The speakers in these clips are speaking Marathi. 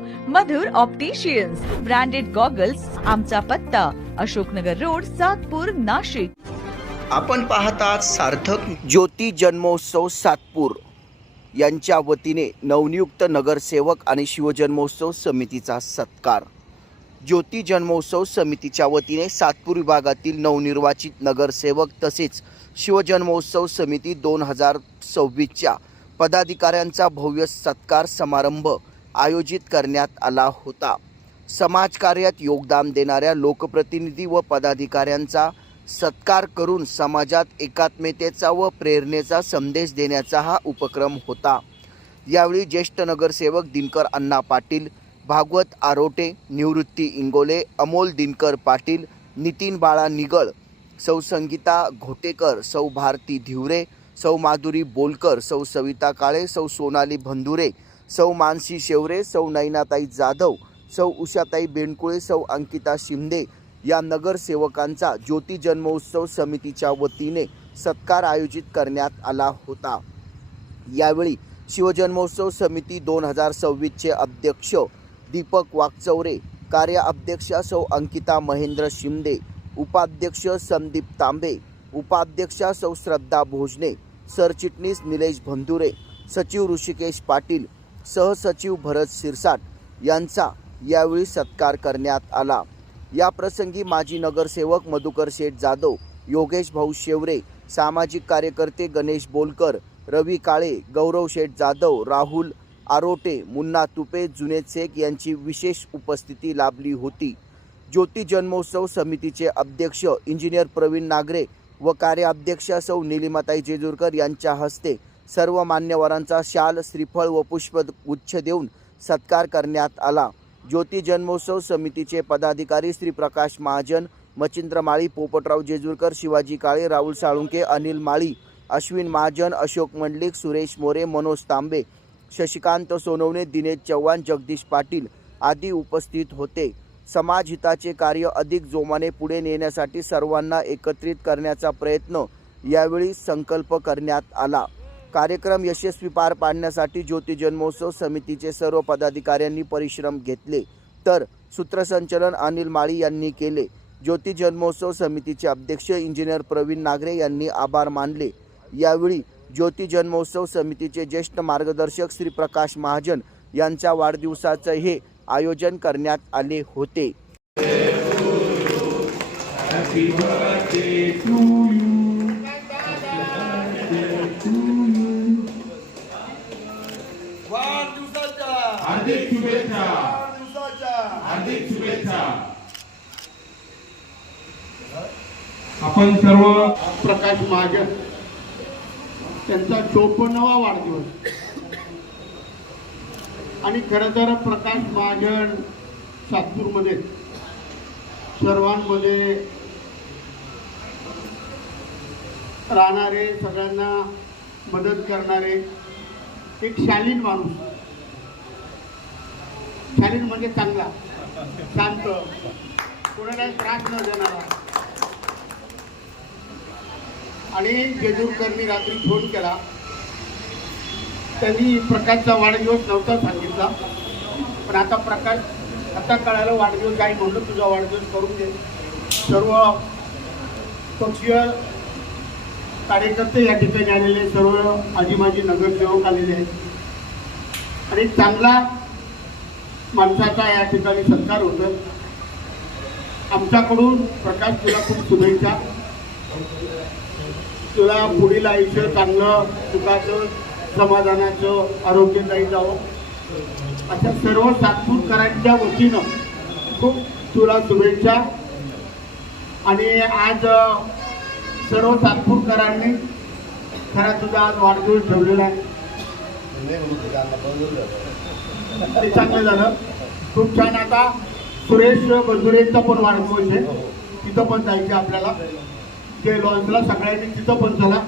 मधुर ऑप्टिशियन्स ब्रँडेड गॉगल्स आमचा पत्ता अशोकनगर रोड सातपूर नाशिक. आपण पाहतात सार्थक ज्योती जन्मोत्सव सातपूर. यांच्या वतीने नवनियुक्त नगरसेवक आणि शिवजन्मोत्सव समितीचा सत्कार. ज्योती जन्मोत्सव समितीच्या वतीने सातपूर विभागातील नवनिर्वाचित नगरसेवक तसेच शिवजन्मोत्सव समिती दोन हजार सव्वीसच्या पदाधिकाऱ्यांचा भव्य सत्कार समारंभ आयोजित करण्यात आला होता. समाजकार्यात योगदान देणाऱ्या लोकप्रतिनिधी व पदाधिकाऱ्यांचा सत्कार करून समाजात एकात्मतेचा व प्रेरणेचा संदेश देण्याचा हा उपक्रम होता. यावेळी ज्येष्ठ नगरसेवक दिनकर अण्णा पाटील भागवत आरोटे निवृत्ती इंगोले अमोल दिनकर पाटील नितीन बाळा निगळ सौ संगीता घोटेकर सौ भारती धिवरे सौ माधुरी बोलकर सौ सविता काळे सौ सोनाली भंधुरे सौ मानसी शेवरे सौ नैनाताई जाधव सौ उषाताई बेंडकुळे सौ अंकिता शिंदे या नगरसेवकांचा ज्योती जन्मोत्सव समितीच्या वतीने सत्कार आयोजित करण्यात आला होता. यावेळी शिवजन्मोत्सव समिती दोन हजार सव्वीसचे अध्यक्ष दीपक वाकचौरे कार्याध्यक्षा सौ अंकिता महेंद्र शिंदे उपाध्यक्ष संदीप तांबे उपाध्यक्षा सौ श्रद्धा भोजने सरचिटणीस निलेश भंदुरे सचिव ऋषिकेश पाटील सहसचिव भरत शिरसाट यांचा यावेळी सत्कार करण्यात आला. या प्रसंगी माजी नगरसेवक मधुकर शेठ जाधव योगेश भाऊ शेवरे सामाजिक कार्यकर्ते गणेश बोलकर रवी काळे गौरव शेठ जाधव राहुल आरोटे मुन्ना तुपे जुनेद शेख यांची विशेष उपस्थिती लाभली होती. ज्योती जन्मोत्सव समितीचे अध्यक्ष इंजिनियर प्रवीण नागरे व कार्याध्यक्ष सौ निलिमाताई जेजूरकर यांच्या हस्ते सर्व मान्यवरांचा शाल श्रीफळ व पुष्प गुच्छ देऊन सत्कार करण्यात आला. ज्योती जन्मोत्सव समितीचे पदाधिकारी श्री प्रकाश महाजन मचिंद्र माळी पोपटराव जेजूरकर शिवाजी काळे राहुल साळुंके अनिल माळी अश्विन महाजन अशोक मंडलिक सुरेश मोरे मनोज तांबे शशिकांत सोनवणे दिनेश चव्हाण जगदीश पाटील आदी उपस्थित होते. समाज हिताचे कार्य अधिक जोमाने पुढे नेण्यासाठी सर्वांना एकत्रित करण्याचा प्रयत्न यावेळी संकल्प करण्यात आला. कार्यक्रम यशस्वी पार पाडण्यासाठी ज्योती जन्मोत्सव समितीचे सर्व पदाधिकाऱ्यांनी परिश्रम घेतले. तर सूत्रसंचलन अनिल माळी यांनी केले. ज्योती जन्मोत्सव समितीचे अध्यक्ष इंजिनियर प्रवीण नागरे यांनी आभार मानले. यावेळी ज्योती जन्मोत्सव समितीचे ज्येष्ठ मार्गदर्शक श्री प्रकाश महाजन यांच्या वाढदिवसाचं हे आयोजन करण्यात आले होते. शुभेच्छा. वाढदिवसाच्या हार्दिक शुभेच्छा. आपण सर्व प्रकाश महाजन त्यांचा चोपन्नवा वाढदिवस. आणि खरं तर प्रकाश महाजन सातपूरमध्ये सर्वांमध्ये राहणारे सगळ्यांना मदत करणारे एक शालीन माणूस. शालीन म्हणजे चांगला. शांत. कोणालाही त्रास न देणारा. आणि जेजूरकरनी रात्री फोन केला. त्यांनी प्रकाशचा वाढदिवस नव्हता सांगितला. पण आता प्रकाश आता कळायला वाढदिवस काही म्हणलं तुझा वाढदिवस करून दे. सर्व पक्षीय कार्यकर्ते या ठिकाणी आलेले सर्व आजी माजी नगरसेवक आलेले आहेत. आणि चांगला माणसाचा या ठिकाणी सत्कार होतो. आमच्याकडून प्रकाश तुला खूप शुभेच्छा. तुला पुढील आयुष्य चांगलं सुखाचं समाधानाचं आरोग्यदायी जावं. अशा सर्व सातपूरकरांच्या वतीनं खूप तुला शुभेच्छा. आणि आज सर्व सातपूरकरांनी खरा तुझा आज वाढदिवस ठेवलेला आहे. ते चांगलं झालं. खूप छान आता सुरेश बंधुरेंचा पण वाढदिवस आहे. तिथं पण जायचं आपल्याला. ते लॉन्चला सगळ्यांनी तिथं पण चला.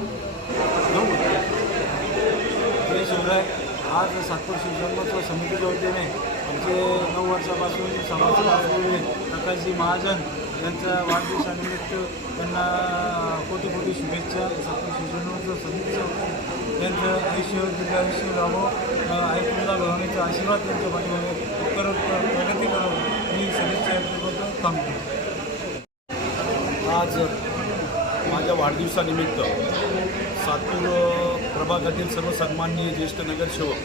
आज सातपूर शिवजन्मोत्सव समितीच्या वतीने आमचे नऊ वर्षापासून समाजसेवा असलेले प्रकाशजी महाजन यांच्या वाढदिवसानिमित्त त्यांना कोटी कोटी शुभेच्छा. सातपूर शिवजन्मोत्सव समितीच्या वतीने. त्यांचं आयुष्य दीर्घायुष्य लाभो आयुष्याला भगवानाचा आशीर्वाद त्यांच्या पाठीमागे करत प्रगती करावं. मी सदिच्छा व्यक्त थांबतो आज माझ्या वाढदिवसानिमित्त सातपूर प्रभागातील सर्व सन्माननीय ज्येष्ठ नगरसेवक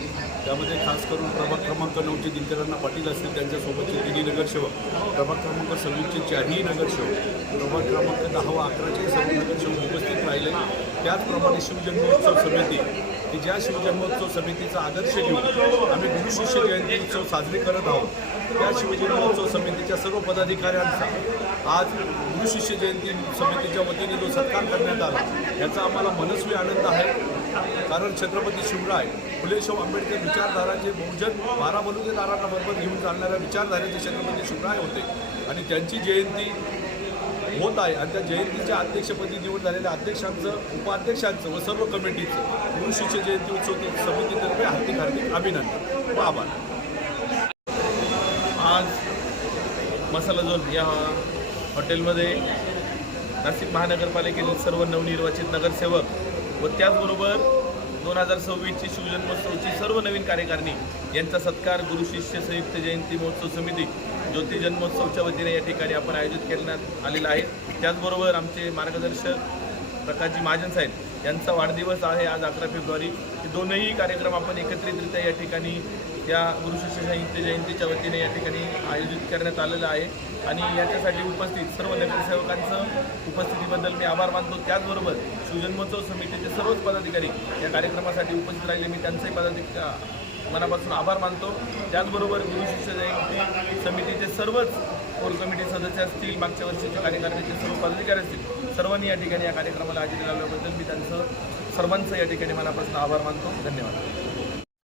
त्यामध्ये खास करून प्रभाग क्रमांक नऊचे दिनकरांना पाटील असतील त्यांच्यासोबतचे तिन्ही नगरसेवक प्रभाग क्रमांक सव्वीसचे चारही नगरसेवक प्रभाग क्रमांक दहा व अकराचे सर्व नगरसेवक उपस्थित राहिले त्याचप्रमाणे शिवजन्मोत्सव समिती की ज्या शिवजन्मोत्सव समितीचा आदर्श घेऊन आम्ही गुरुशिष्य जयंती उत्सव साजरे करत आहोत त्या शिवजन्मोत्सव समितीच्या सर्व पदाधिकाऱ्यांचा आज गुरुशिष्य जयंती समितीच्या वतीने जो सत्कार करण्यात आला याचा आम्हाला मनस्वी आनंद आहे. कारण छत्रपती शिवराय फुले आंबेडकर विचारधाराचे बहुजन बारा बलुतेदारांना बरोबर घेऊन चालणाऱ्या विचारधारेचे छत्रपती शिवराय होते. आणि त्यांची जयंती होत आहे. आणि त्या जयंतीच्या अध्यक्षपदी निवड झालेल्या अध्यक्षांचं उपाध्यक्षांचं व सर्व कमिटीचं गुरुशिष्य जयंती उत्सव समितीतर्फे हार्दिक हार्दिक अभिनंदन. व आभार. आज मसाला झोन या हॉटेलमध्ये नाशिक महानगरपालिकेतील सर्व नवनिर्वाचित नगरसेवक व त्याचबरोबर दोन हजार सव्वीसची शिवजन्मोत्सवची सर्व नवीन कार्यकारिणी यांचा सत्कार गुरुशिष्य संयुक्त जयंती महोत्सव समिती ज्योती जन्मोत्सवच्या वतीने या ठिकाणी आपण आयोजित करण्यात आलेला आहे. त्याचबरोबर आमचे मार्गदर्शक प्रकाशजी महाजन साहेब यांचा वाढदिवस आहे आज अकरा फेब्रुवारी. हे दोनही कार्यक्रम आपण एकत्रितरित्या या ठिकाणी या गुरुशिष्य साहित्य जयंतीच्या वतीने या ठिकाणी आयोजित करण्यात आलेलं आहे. आणि याच्यासाठी उपस्थित सर्व नगरसेवकांचं उपस्थितीबद्दल मी आभार मानतो. त्याचबरोबर शिवजन्मोत्सव समितीचे सर्वच पदाधिकारी या कार्यक्रमासाठी उपस्थित राहिले. मी त्यांचंही पदाधिका मनापासून आभार मानतो. त्याचबरोबर गुरुशिष्य जयंती समितीचे सर्वच कोर कमिटी सदस्य असतील मागच्या वर्षीच्या कार्यकारिणीचे सर्व पदाधिकारी असतील सर्वांनी या ठिकाणी या कार्यक्रमाला हजेरी लावल्याबद्दल मी त्यांचं सर्वांचं या ठिकाणी मनापासून आभार मानतो. धन्यवाद.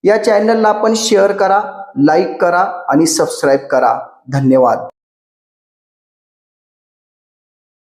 या चॅनलला आपण शेअर करा लाईक करा आणि सबस्क्राईब करा. धन्यवाद.